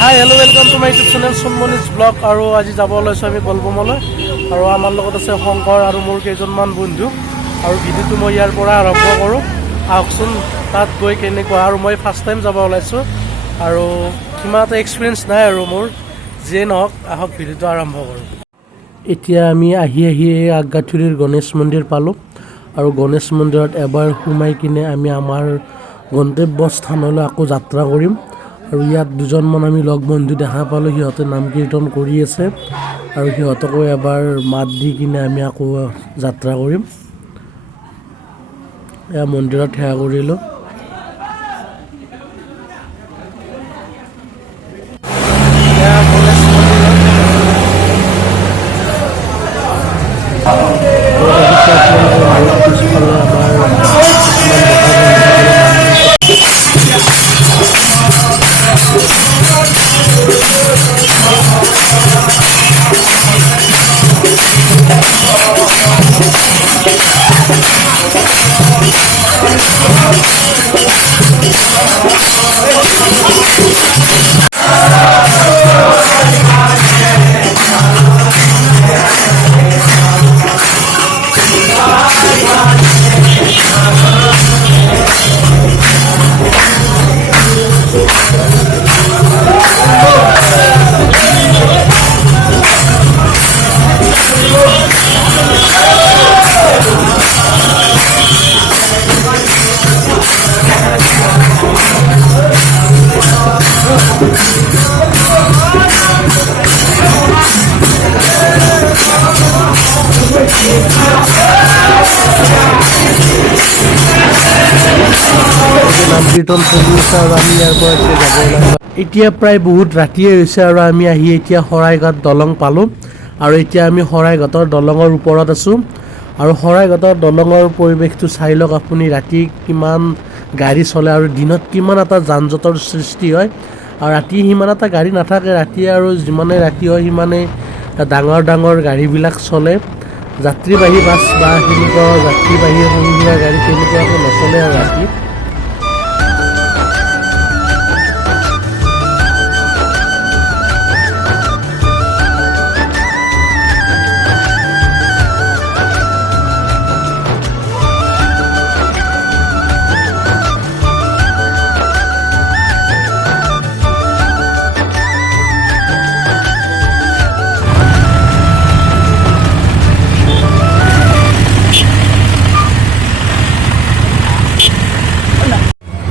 High hello' welcome to my YouTube channel চুনমনিজ vlog. আৰু আজি যাব ওলাইছোঁ আমি বলবমলৈ। আৰু আমাৰ লগত আছে শংকৰ আৰু মোৰ কেইজনমান বন্ধু। আৰু ভিডিঅ'টো মই ইয়াৰ পৰা আৰম্ভ কৰোঁ। আহকচোন তাত গৈ কেনেকুৱা। আৰু মই ফাৰ্ষ্ট টাইম যাব ওলাইছোঁ আৰু সিমান এটা এক্সপিৰিয়েঞ্চ নাই আৰু মোৰ। যিয়ে নহওক আহক ভিডিঅ'টো আৰম্ভ কৰোঁ। এতিয়া আমি আহি আগাথুৰিৰ গণেশ মন্দিৰ পালোঁ। আৰু গণেশ মন্দিৰত এবাৰ সোমাই কিনে আমি আমাৰ গন্তব্য স্থানলৈ আকৌ যাত্ৰা কৰিম। আৰু ইয়াত দুজনমান আমি লগ বন্ধু দেখা পালোঁ, সিহঁতে নাম কীৰ্তন কৰি আছে আৰু সিহঁতকো এবাৰ মাত দি কিনে আমি আকৌ যাত্ৰা কৰিম। এয়া মন্দিৰত সেৱা কৰিলোঁ। কীৰ্তন চলি আছে আৰু আমি ইয়াৰ পৰা এতিয়া প্ৰায় বহুত ৰাতিয়ে হৈছে আৰু আমি আহি এতিয়া শৰাইঘাট দলং পালোঁ। আৰু এতিয়া আমি শৰাইঘাটৰ দলঙৰ ওপৰত আছোঁ। আৰু শৰাইঘাটৰ দলঙৰ পৰিৱেশটো চাই লওক আপুনি। ৰাতি কিমান গাড়ী চলে আৰু দিনত কিমান এটা যান জঁটৰ সৃষ্টি হয়। আৰু ৰাতি সিমান এটা গাড়ী নাথাকে। ৰাতি আৰু যিমানে ৰাতি হয় সিমানে ডাঙৰ ডাঙৰ গাড়ীবিলাক চলে। যাত্ৰীবাহী বাছ বা সেনেকুৱা যাত্ৰীবাহী সৰু সুৰা গাড়ী তেনেকুৱাকৈ নচলে আৰু ৰাতি।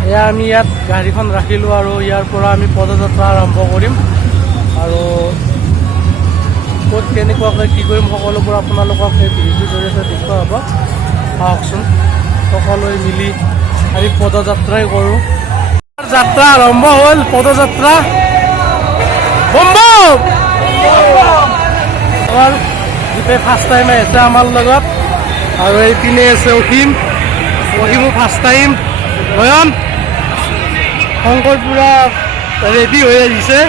এয়া আমি ইয়াত গাড়ীখন ৰাখিলোঁ আৰু ইয়াৰ পৰা আমি পদযাত্ৰা আৰম্ভ কৰিম। আৰু ক'ত কেনেকুৱাকৈ কি কৰিম সকলোবোৰ আপোনালোকক এই ভিডিঅ'টোৰ জৰিয়তে দেখুওৱা হ'ব। আহকচোন সকলোৱে মিলি আমি পদযাত্ৰাই কৰোঁ। যাত্ৰা আৰম্ভ হ'ল, পদযাত্ৰা বম বম। গোটেই ফাৰ্ষ্ট টাইম আহিছে আমাৰ লগত। আৰু এইপিনে আছে অসীমো ফাৰ্ষ্ট টাইম। নয়ন শংকৰ পুৰা ৰেডি হৈ আহিছে।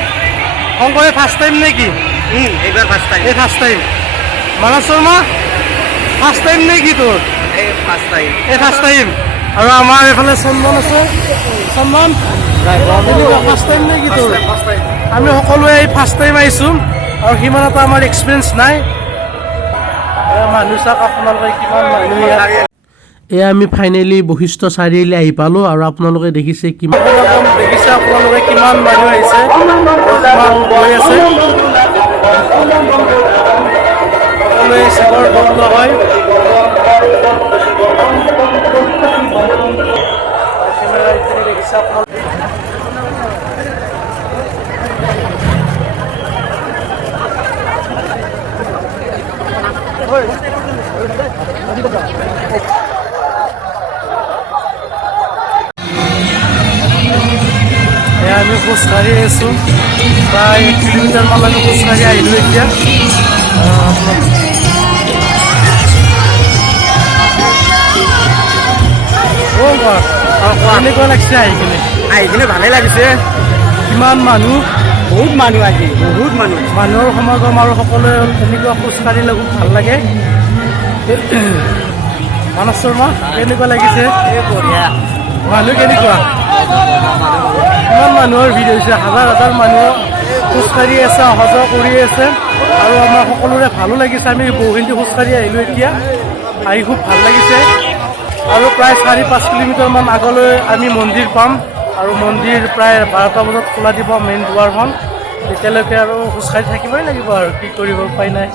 শংকৰে ফাৰ্ষ্ট টাইম নেকি? এইবাৰ ফাৰ্ষ্ট টাইম। এই ফাৰ্ষ্ট টাইম। মানস শৰ্মা ফাৰ্ষ্ট টাইম নেকি তোৰ? এই ফাৰ্ষ্ট টাইম। এই ফাৰ্ষ্ট টাইম। আৰু আমাৰ এইফালে চন্দন আছে। চন্দন ফাৰ্ষ্ট টাইম নেকি তোৰ? আমি সকলোৱে এই ফাৰ্ষ্ট টাইম আহিছোঁ আৰু সিমান এটা আমাৰ এক্সপিৰিয়েঞ্চ নাই। মানুহ চাওক আপোনালোকে কিমান মানুহ। এয়া আমি ফাইনেলি বশিষ্ঠ চাৰিআলি আহি পালোঁ। আৰু আপোনালোকে দেখিছে কিমান মানুহ আহিছে, কিমান গৈ আছে। সকলোৱে শিৱৰ ভক্ত হয়। দেখিছে আপোনালোকে। আমি খোজকাঢ়ি আছোঁ, প্ৰায় 1 কিলোমিটাৰমান আমি খোজকাঢ়ি আহিলোঁ এতিয়া। কেনেকুৱা লাগিছে আহি কিনে? ভালেই লাগিছে। কিমান মানুহ, বহুত মানুহ আজি, বহুত মানুহ। মানুহৰ সমাগম আৰু সকলোৱে এনেকুৱা খোজকাঢ়িলে খুব ভাল লাগে। মানস শৰ্মা কেনেকুৱা লাগিছে? বঢ়িয়া। মানুহ কেনেকুৱা? ইমান মানুহৰ ভিৰ হৈছে, হাজাৰ হাজাৰ মানুহ খোজকাঢ়ি আছে, অহা যোৱা কৰি আছে আৰু আমাৰ সকলোৰে ভালো লাগিছে। আমি বহুখিনি খোজকাঢ়ি আহিলোঁ, এতিয়া আহি খুব ভাল লাগিছে আৰু প্ৰায় 4-5 কিলোমিটাৰমান আগলৈ আমি মন্দিৰ পাম আৰু মন্দিৰ প্ৰায় 12টা বজাত খোলা দিব মেইন দুৱাৰখন। তেতিয়ালৈকে আৰু খোজকাঢ়ি থাকিবই লাগিব আৰু কি কৰিব, উপায় নাই।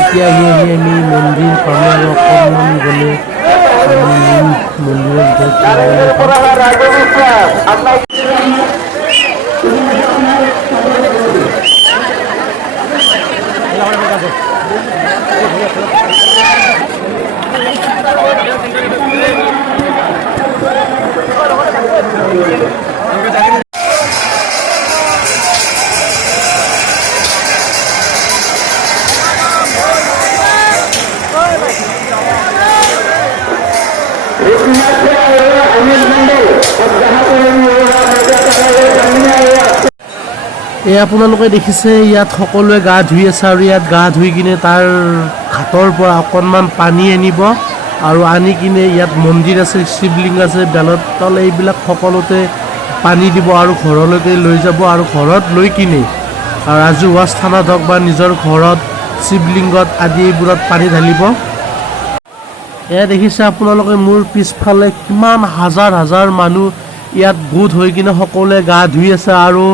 এতিয়া আহি আমি মন্দিৰ পালোঁ আৰু অকণমান গ'লে আমি মন্দিৰৰ এয়া আপোনালোকে দেখিছে, ইয়াত সকলোৱে গা ধুই আছে আৰু ইয়াত গা ধুই কিনে তাৰ ঘাটৰ পৰা অকণমান পানী আনিব আৰু আনি কিনে ইয়াত মন্দিৰ আছে, শিৱলিংগ আছে, বেলৰ তল, এইবিলাক সকলোতে পানী দিব আৰু ঘৰলৈকে লৈ যাব আৰু ঘৰত লৈ কিনে ৰাজহুৱা স্থানত হওক বা নিজৰ ঘৰত শিৱলিংগত আদি এইবোৰত পানী ঢালিব। এয়া দেখিছে আপোনালোকে মোৰ পিছফালে কিমান হাজাৰ হাজাৰ মানুহ ইয়াত গোট হৈ কিনে সকলোৱে গা ধুই আছে আৰু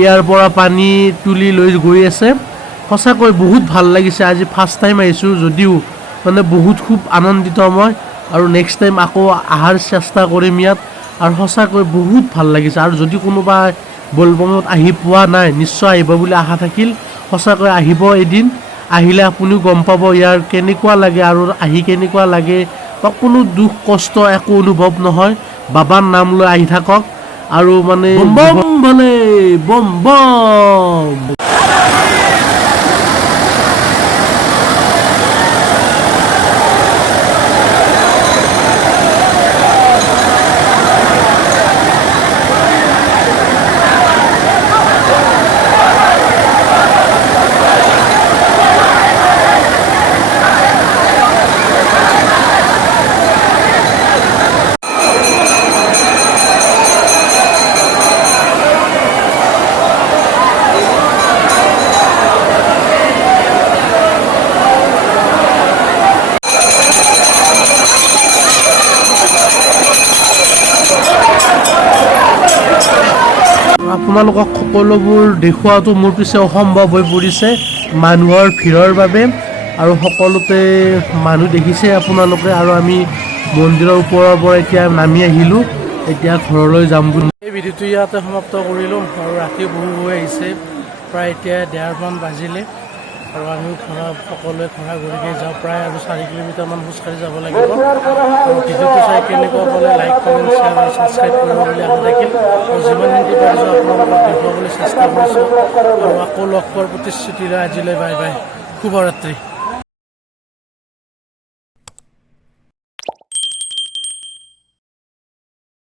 ইয়াৰ পৰা পানী তুলি লৈ গৈ আছে। সঁচাকৈ বহুত ভাল লাগিছে। আজি ফাৰ্ষ্ট টাইম আহিছোঁ যদিও মানে বহুত খুব আনন্দিত মই আৰু নেক্সট টাইম আকৌ অহাৰ চেষ্টা কৰিম ইয়াত আৰু সঁচাকৈ বহুত ভাল লাগিছে। আৰু যদি কোনোবা বলবমত আহি পোৱা নাই, নিশ্চয় আহিব বুলি আশা থাকিল। সঁচাকৈ আহিব এদিন, আহিলে আপুনিও গম পাব ইয়াৰ কেনেকুৱা লাগে আৰু আহি কেনেকুৱা লাগে বা কোনো দুখ কষ্ট একো অনুভৱ নহয়। বাবাৰ নাম লৈ আহি থাকক আৰু মানে বম বলে বম বম। আপোনালোকক সকলোবোৰ দেখুৱাটো মোৰ পিছে অসম্ভৱ হৈ পৰিছে মানুহৰ ভিৰৰ বাবে আৰু সকলোতে মানুহ দেখিছে আপোনালোকে। আৰু আমি মন্দিৰৰ ওপৰৰ পৰা এতিয়া নামি আহিলোঁ, এতিয়া ঘৰলৈ যাম বুলি। এই ভিডিঅ'টো ইয়াতে সমাপ্ত কৰিলোঁ আৰু ৰাতি বহু হৈ আহিছে, প্ৰায় এতিয়া 1:30মান বাজিলে আৰু আমি সকলোৱে ঘৰা ঘৰিকৈ যাওঁ। প্ৰায় আৰু 4 কিলোমিটাৰমান খোজকাঢ়ি যাব লাগিব আৰু ভিডিঅ'টো চাই কেনেকুৱা পালে লাইক কমেণ্ট শ্বেয়াৰ আৰু ছাবস্ক্ৰাইব কৰিব বুলি আশা থাকিল। আৰু যিমানখিনি পাৰিছোঁ আপোনালোকক দেখুৱাবলৈ চেষ্টা কৰিছোঁ আৰু আকৌ লগ পোৱাৰ প্ৰতিশ্ৰুতি লৈ আজিলৈ বাই বাই, শুভৰাত্ৰি।